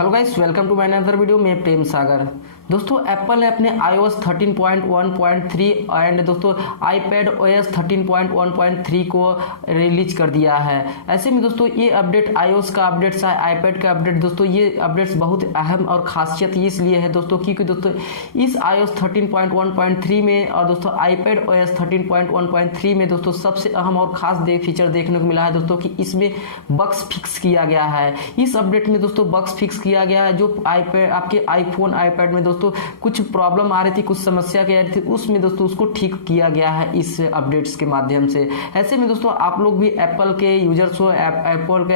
Hello guys, welcome to my another video. मैं प्रेम सागर। दोस्तों, Apple ने अपने iOS 13.1.3 एंड दोस्तों iPadOS 13.1.3 को रिलीज कर दिया है। ऐसे में दोस्तों ये अपडेट iOS का अपडेट है, iPad का अपडेट। दोस्तों ये अपडेट्स बहुत अहम और खासियत इसलिए है दोस्तों क्योंकि दोस्तों इस iOS 13.1.3 में और दोस्तों iPadOS 13.1.3 में दोस्तों सबसे अहम और खास फीचर देखने को मिला है दोस्तों कि इसमें बग्स फिक्स किया गया है। इस अपडेट में दोस्तों बग्स फिक्स किया गया है। जो आपके आईफोन iPad में दोस्तों कुछ प्रॉब्लम आ रही थी, कुछ समस्या आ रही थी, उसमें दोस्तों उसको ठीक किया गया है इस अपडेट्स के माध्यम से। ऐसे में दोस्तों आप लोग भी एप्पल के यूजर्स हो, एप्पल के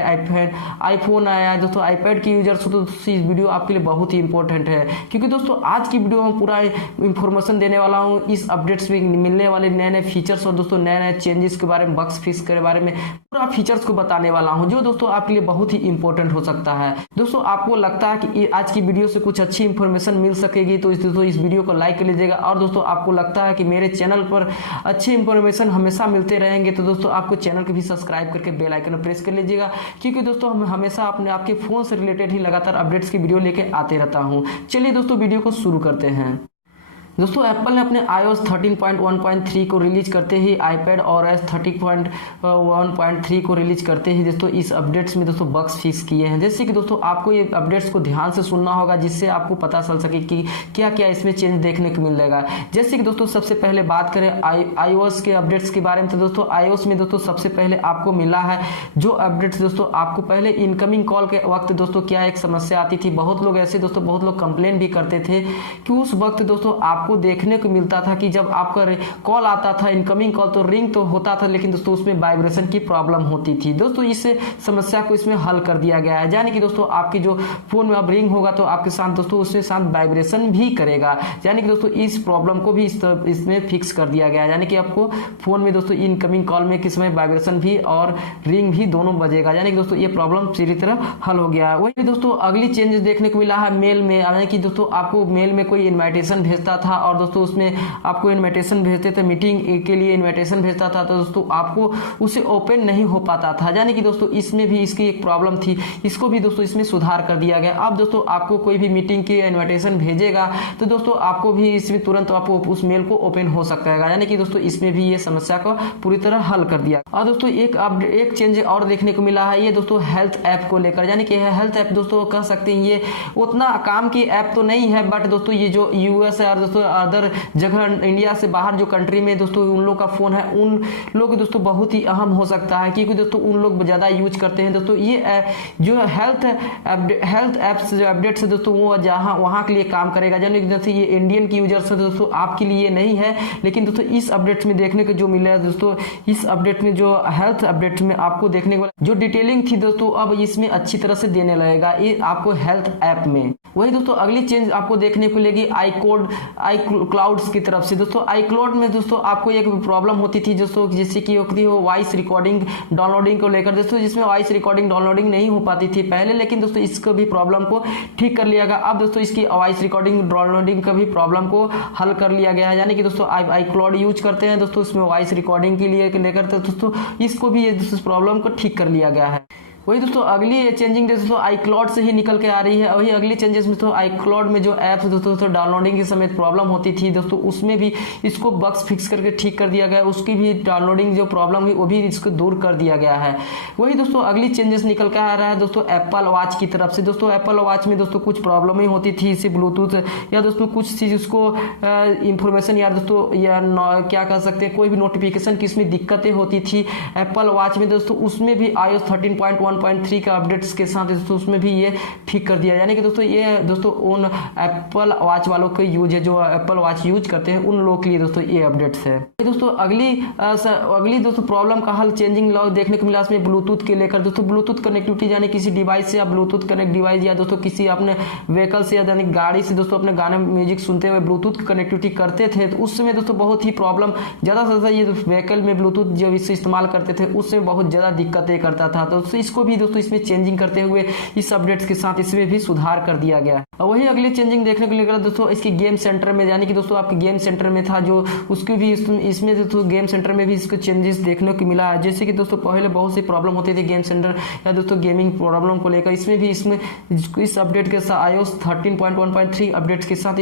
आईफोन आया है दोस्तों, iPad के यूजर्स हो, तो इस वीडियो आपके लिए बहुत ही इंपॉर्टेंट है क्योंकि दोस्तों आज की वीडियो में पूरा इंफॉर्मेशन देने वाला हूँ इस अपडेट्स में मिलने वाले नए नए फीचर्स और दोस्तों नए नए चेंजेस के बारे में, बग्स फिक्स के बारे में पूरा फीचर्स को बताने वाला हूँ जो दोस्तों आपके लिए बहुत ही इंपॉर्टेंट हो सकता है। दोस्तों आपको लगता है कि आज की वीडियो से कुछ अच्छी इंफॉर्मेशन मिल सकेगी तो दोस्तों इस वीडियो को लाइक कर लीजिएगा। और दोस्तों आपको लगता है कि मेरे चैनल पर अच्छी इंफॉर्मेशन हमेशा मिलते रहेंगे तो दोस्तों आपको चैनल को भी सब्सक्राइब करके बेल आइकन प्रेस कर लीजिएगा क्योंकि दोस्तों हम हमेशा आपके फोन से रिलेटेड ही लगातार अपडेट्स की वीडियो लेके आते रहता हूँ। चलिए दोस्तों वीडियो को शुरू करते हैं। दोस्तों एप्पल ने अपने iOS 13.1.3 को रिलीज करते ही iPadOS 13.1.3 को रिलीज करते ही दोस्तों इस अपडेट्स में दोस्तों बग्स फिक्स किए हैं। जैसे कि दोस्तों आपको ये अपडेट्स को ध्यान से सुनना होगा जिससे आपको पता चल सके कि क्या क्या इसमें चेंज देखने को मिलेगा। जैसे कि दोस्तों सबसे पहले बात करें iOS के अपडेट्स के बारे में तो दोस्तों iOS में दोस्तों सबसे पहले आपको मिला है जो अपडेट्स दोस्तों आपको पहले इनकमिंग कॉल के वक्त दोस्तों क्या एक समस्या आती थी। बहुत लोग ऐसे दोस्तों बहुत लोग कंप्लेन भी करते थे कि उस वक्त दोस्तों आपको देखने को मिलता था कि जब आपका कॉल आता था इनकमिंग कॉल तो रिंग तो होता था लेकिन दोस्तों उसमें वाइब्रेशन की प्रॉब्लम होती थी। दोस्तों इस समस्या को इसमें हल कर दिया गया है, यानी कि दोस्तों आपकी जो फोन में अब रिंग होगा तो आपके साथ दोस्तों उसके साथ वाइब्रेशन भी करेगा, यानी कि दोस्तों इस प्रॉब्लम को भी इसमें फिक्स कर दिया गया है। यानी कि आपको फोन में दोस्तों इनकमिंग कॉल में किस समय वाइब्रेशन भी और रिंग भी दोनों बजेगा, यानी कि दोस्तों ये प्रॉब्लम पूरी तरह हल हो गया है। वही दोस्तों अगली चेंजेस देखने को मिला है मेल में, यानी कि दोस्तों आपको मेल में कोई इन्विटेशन भेजता था और दोस्तों उसमें आपको इनविटेशन भेजते थे, मीटिंग के लिए इनविटेशन भेजता था तो दोस्तों आपको उसे ओपन नहीं हो पाता था, यानी कि दोस्तों इसमें भी इसकी एक प्रॉब्लम थी। इसको भी दोस्तों इसमें सुधार कर दिया गया। अब दोस्तों आपको कोई भी मीटिंग की इनविटेशन भेजेगा तो दोस्तों आपको भी इसमें तुरंत आपको उस मेल को ओपन हो सकता है, यानी कि दोस्तों इसमें भी ये समस्या को पूरी तरह हल कर दिया। और दोस्तों एक चेंज और देखने को मिला है ये दोस्तों हेल्थ ऐप को लेकर, यानी कि हेल्थ ऐप दोस्तों कह सकते हैं ये उतना काम की ऐप तो नहीं है बट दोस्तों ये जो यूएस है और दोस्तों अदर जगह इंडिया से बाहर जो कंट्री में दोस्तों उन लोग का फोन है उन लोग दोस्तों बहुत ही अहम हो सकता है क्योंकि दोस्तों उन लोग ज्यादा यूज करते हैं। दोस्तों ये जो हेल्थ एप्स जो अपडेट्स है दोस्तों वो जहां वहां के लिए काम करेगा, यानी कि जैसे ये इंडियन की यूजर्स है दोस्तों आपके लिए नहीं है, लेकिन दोस्तों इस अपडेट्स में देखने को जो मिला है दोस्तों इस अपडेट में जो हेल्थ अपडेट में आपको देखने को जो डिटेलिंग थी दोस्तों अब इसमें अच्छी तरह से देने लगेगा ये आपको हेल्थ ऐप में। वही दोस्तों अगली चेंज आपको देखने को मिलेगी iClouds की तरफ से। दोस्तों iCloud में दोस्तों आपको एक प्रॉब्लम होती थी दोस्तों जैसे कि होती हो वॉइस रिकॉर्डिंग डाउनलोडिंग को लेकर दोस्तों, जिसमें वॉइस रिकॉर्डिंग डाउनलोडिंग नहीं हो पाती थी पहले, लेकिन दोस्तों इसको भी प्रॉब्लम को ठीक कर लिया गया। अब दोस्तों इसकी वॉइस रिकॉर्डिंग डाउनलोडिंग का भी प्रॉब्लम को हल कर लिया गया है, यानी कि दोस्तों iCloud यूज करते हैं दोस्तों इसमें वॉइस रिकॉर्डिंग के लिए लेकर तो दोस्तों इसको भी ये प्रॉब्लम को ठीक कर लिया गया है। वही दोस्तों अगली चेंजिंग दोस्तों iCloud से ही निकल के आ रही है। वही अगली चेंजेस में तो iCloud में जो ऐप्स दोस्तों डाउनलोडिंग के समय प्रॉब्लम होती थी दोस्तों उसमें भी इसको बग्स फिक्स करके ठीक कर दिया गया, उसकी भी डाउनलोडिंग जो प्रॉब्लम हुई वो भी इसको दूर कर दिया गया है। वही दोस्तों अगली चेंजेस निकल के आ रहा है दोस्तों एप्पल वॉच की तरफ से। दोस्तों एप्पल वॉच में दोस्तों कुछ प्रॉब्लम ही होती थी इसी ब्लूटूथ या दोस्तों कुछ चीज उसको इंफॉर्मेशन या दोस्तों या क्या कह सकते हैं कोई भी नोटिफिकेशन की इसमें दिक्कतें होती थी एप्पल वॉच में दोस्तों, उसमें भी iOS 13.1.3 का अपडेट्स के साथ दोस्तों उसमें भी ये ठीक कर दिया, यानी कि दोस्तों ये दोस्तों उन एप्पल वॉच वालों के यूज है जो एप्पल वॉच यूज करते हैं उन लोगों के लिए दोस्तों ये अपडेट्स है। दोस्तों अगली दोस्तों प्रॉब्लम का हल चेंजिंग लॉग देखने को मिला इसमें ब्लूटूथ के लेकर। दोस्तों ब्लूटूथ कनेक्टिविटी यानी किसी डिवाइस से या ब्लूटूथ कनेक्ट डिवाइस या दोस्तों किसी अपने व्हीकल से यानी गाड़ी से दोस्तों अपने गाने म्यूजिक सुनते हुए ब्लूटूथ कनेक्टिविटी करते थे तो उस समय दोस्तों बहुत ही प्रॉब्लम ज्यादा से ज्यादा ये व्हीकल में ब्लूटूथ जो इसे इस्तेमाल करते थे उससे बहुत ज्यादा दिक्कतें करता था। तो इसको भी दोस्तों इसमें चेंजिंग करते हुए इस अपडेट्स के साथ इसमें भी सुधार कर दिया गया है। वही अगली चेंजिंग देखने को मिलेगा दोस्तों इसकी गेम सेंटर में, यानी कि दोस्तों आपके गेम सेंटर में था जो उसको भी इसमें दोस्तों गेम सेंटर में भी इसको चेंजेस देखने को मिला है। जैसे कि दोस्तों पहले बहुत सी प्रॉब्लम होती थी गेम सेंटर या दोस्तों गेमिंग प्रॉब्लम को लेकर, इसमें भी इस अपडेट के साथ iOS 13.1.3 अपडेट्स के साथ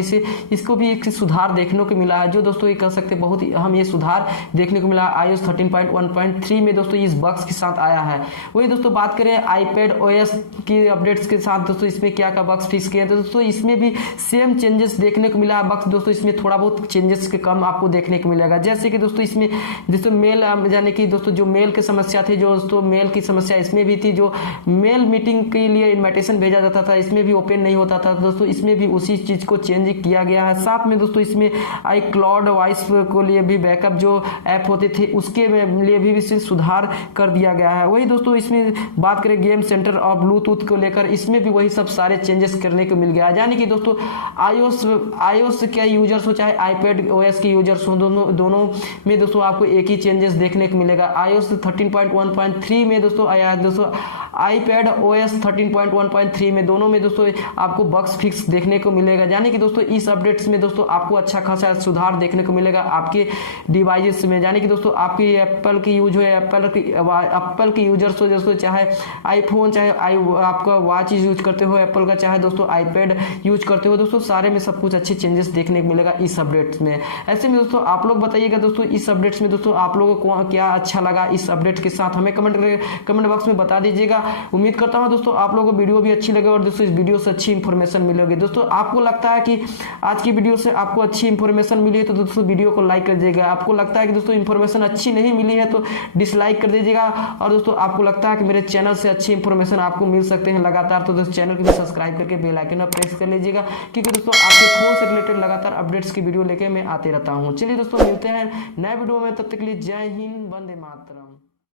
इसको भी एक सुधार देखने को मिला है, जो दोस्तों ये कह सकते बहुत ही अहम ये सुधार देखने को मिला है iOS 13.1.3 में दोस्तों इस बग्स के साथ आया है। वही दोस्तों बात करें iPadOS की अपडेट्स के साथ दोस्तों इसमें क्या क्या बग्स फिक्स किए तो दोस्तों इसमें भी सेम चेंजेस देखने को मिला है। बग्स दोस्तों इसमें थोड़ा बहुत चेंजेस के कम आपको देखने को मिलेगा। जैसे कि दोस्तों इसमें दोस्तों मेल यानी कि दोस्तों जो मेल की समस्या थी, जो दोस्तों मेल की समस्या इसमें भी थी, जो मेल मीटिंग के लिए इन्विटेशन भेजा जाता था इसमें भी ओपन नहीं होता था दोस्तों, इसमें भी उसी चीज को चेंज किया गया है। साथ में दोस्तों इसमें iCloud वॉइस को लिए भी बैकअप जो ऐप होते थे उसके लिए भी सुधार कर दिया गया है। वही दोस्तों इसमें बात करें गेम सेंटर और ब्लूटूथ को लेकर, इसमें भी वही सब सारे चेंजेस करने को मिल गया है। यानी कि दोस्तों iOS के यूजर्स हो चाहे iPadOS के यूजर्स हो, दोनों में दोस्तों आपको एक ही चेंजेस देखने को मिलेगा। iOS 13.1.3 में दोस्तों आया है, दोस्तों iPadOS 13.1.3 में दोनों में दोस्तों आपको बग्स फिक्स देखने को मिलेगा। यानी कि दोस्तों इस अपडेट्स में दोस्तों आपको अच्छा खासा सुधार देखने को मिलेगा आपके डिवाइसेस में। यानी कि दोस्तों आपकी एप्पल की यूज हो, एप्पल की यूजर्स हो दोस्तों, चाहे आईफोन चाहे आपका वॉच यूज करते हो एप्पल का, चाहे दोस्तों iPad यूज करते हो दोस्तों, सारे में सब कुछ अच्छे चेंजेस देखने को मिलेगा इस अपडेट्स में। ऐसे में दोस्तों आप लोग बताइएगा दोस्तों इस अपडेट्स में दोस्तों आप लोगों को क्या अच्छा लगा इस अपडेट के साथ, हमें कमेंट बॉक्स में बता दीजिएगा। उम्मीद करता हूं दोस्तों आप लोगों को वीडियो भी अच्छी लगे और दोस्तों इस वीडियो से अच्छी इंफॉर्मेशन मिलेगी। दोस्तों आपको लगता है कि आज की वीडियो से आपको अच्छी इंफॉर्मेशन मिली है तो दोस्तों वीडियो को लाइक कर दीजिएगा। आपको लगता है कि दोस्तों इंफॉर्मेशन अच्छी नहीं मिली है तो डिसलाइक कर दीजिएगा। और दोस्तों आपको लगता है कि मेरे चैनल से अच्छी इंफॉर्मेशन आपको मिल सकते हैं लगातार, तो दोस्तों चैनल को भी सब्सक्राइब करके बेल आइकन पर प्रेस कर लीजिएगा, क्योंकि दोस्तों आपके फोन से रिलेटेड लगातार अपडेट्स की वीडियो लेके मैं आते रहता हूँ। चलिए दोस्तों मिलते हैं नए वीडियो में, तब तक के लिए जय हिंद, वंदे मातरम।